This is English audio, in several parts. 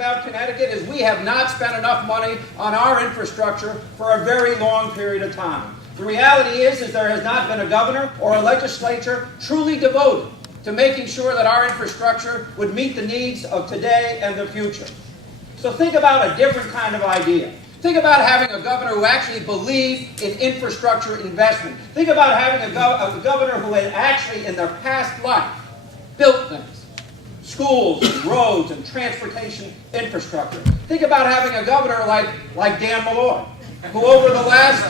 about Connecticut is we have not spent enough money on our infrastructure for a very long period of time. The reality is there has not been a governor or a legislature truly devoted to making sure that our infrastructure would meet the needs of today and the future. So think about a different kind of idea. Think about having a governor who actually believed in infrastructure investment. Think about having a governor who had actually, in their past life, built things. Schools and roads and transportation infrastructure. Think about having a governor like Dan Malloy, who over the last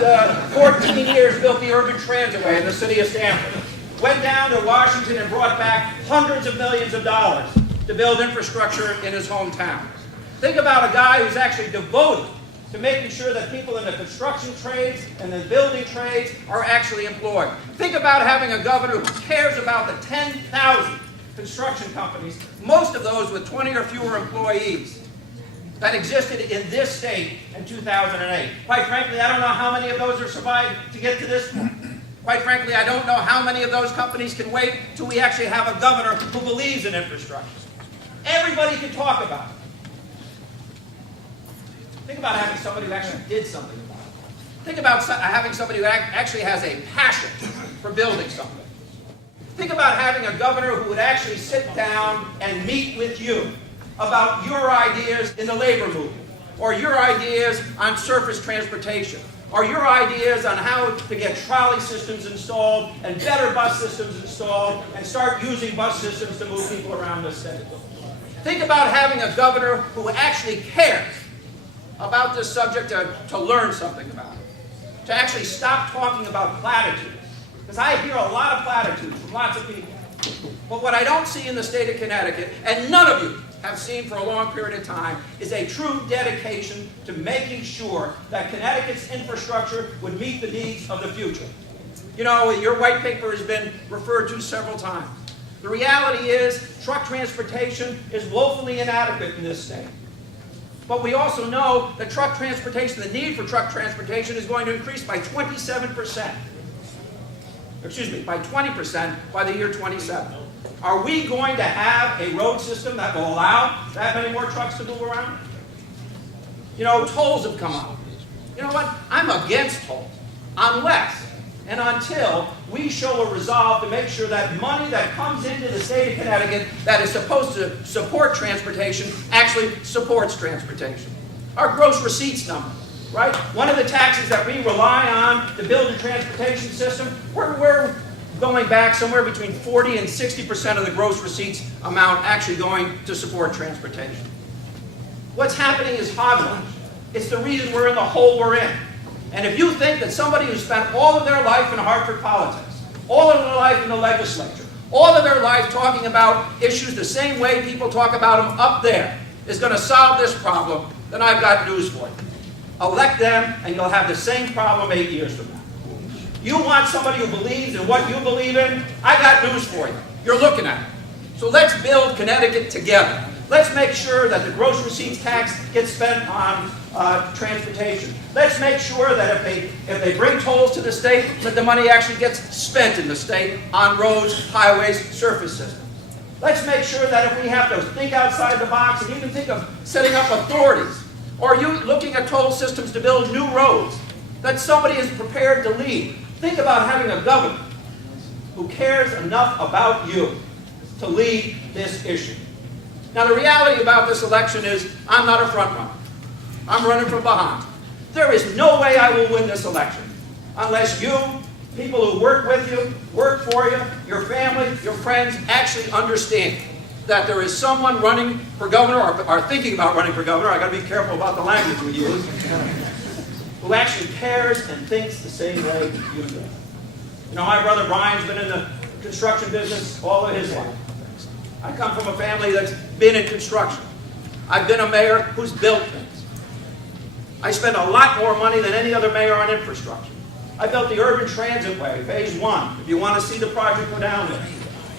14 years built the urban transitway in the city of Stamford. Went down to Washington and brought back hundreds of millions of dollars to build infrastructure in his hometown. Think about a guy who's actually devoted to making sure that people in the construction trades and the building trades are actually employed. Think about having a governor who cares about the 10,000 construction companies, most of those with 20 or fewer employees, that existed in this state in 2008. Quite frankly, I don't know how many of those have survived to get to this point. Quite frankly, I don't know how many of those companies can wait till we actually have a governor who believes in infrastructure. Everybody can talk about it. Think about having somebody who actually did something about it. Think about having somebody who actually has a passion for building something. Think about having a governor who would actually sit down and meet with you about your ideas in the labor movement, or your ideas on surface transportation, or your ideas on how to get trolley systems installed and better bus systems installed and start using bus systems to move people around the state. Think about having a governor who actually cares about this subject to learn something about it, to actually stop talking about platitudes. Because I hear a lot of platitudes from lots of people. But what I don't see in the state of Connecticut, and none of you have seen for a long period of time, is a true dedication to making sure that Connecticut's infrastructure would meet the needs of the future. You know, your white paper has been referred to several times. The reality is truck transportation is woefully inadequate in this state. But we also know that truck transportation, the need for truck transportation is going to increase by 27%. Excuse me, by 20% by the year 27. Are we going to have a road system that will allow that many more trucks to move around? You know, tolls have come up. You know what? I'm against tolls. Unless and until we show a resolve to make sure that money that comes into the state of Connecticut that is supposed to support transportation actually supports transportation. Our gross receipts number, right? One of the taxes that we rely on to build a transportation system, we're going back somewhere between 40 and 60% of the gross receipts amount actually going to support transportation. What's happening is hogwash. It's the reason we're in the hole we're in. And if you think that somebody who spent all of their life in Hartford politics, all of their life in the legislature, all of their life talking about issues the same way people talk about them up there, is going to solve this problem, then I've got news for you. Elect them and you'll have the same problem 8 years from now. You want somebody who believes in what you believe in? I got news for you. You're looking at it. So let's build Connecticut together. Let's make sure that the gross receipts tax gets spent on transportation. Let's make sure that if they bring tolls to the state, that the money actually gets spent in the state on roads, highways, surface systems. Let's make sure that if we have to think outside the box and even think of setting up authorities, or you looking at toll systems to build new roads, that somebody is prepared to lead. Think about having a governor who cares enough about you to lead this issue. Now, the reality about this election is I'm not a front runner. I'm running from behind. There is no way I will win this election unless you, people who work with you, work for you, your family, your friends, actually understand that there is someone running for governor or thinking about running for governor. I've got to be careful about the language we use. Who actually cares and thinks the same way you do. You know, my brother Brian's been in the construction business all of his life. I come from a family that's been in construction. I've been a mayor who's built things. I spend a lot more money than any other mayor on infrastructure. I built the urban transitway, phase 1. If you want to see the project, go down there.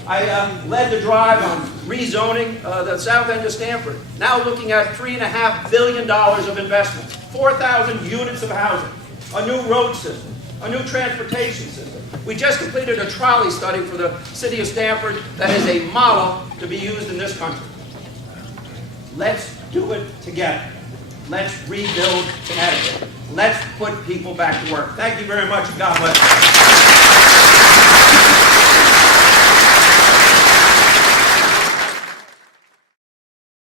I led the drive on rezoning the south end of Stamford. Now looking at $3.5 billion of investments, 4,000 units of housing, a new road system, a new transportation system. We just completed a trolley study for the city of Stamford that is a model to be used in this country. Let's do it together. Let's rebuild Connecticut. Let's put people back to work. Thank you very much, and God bless you.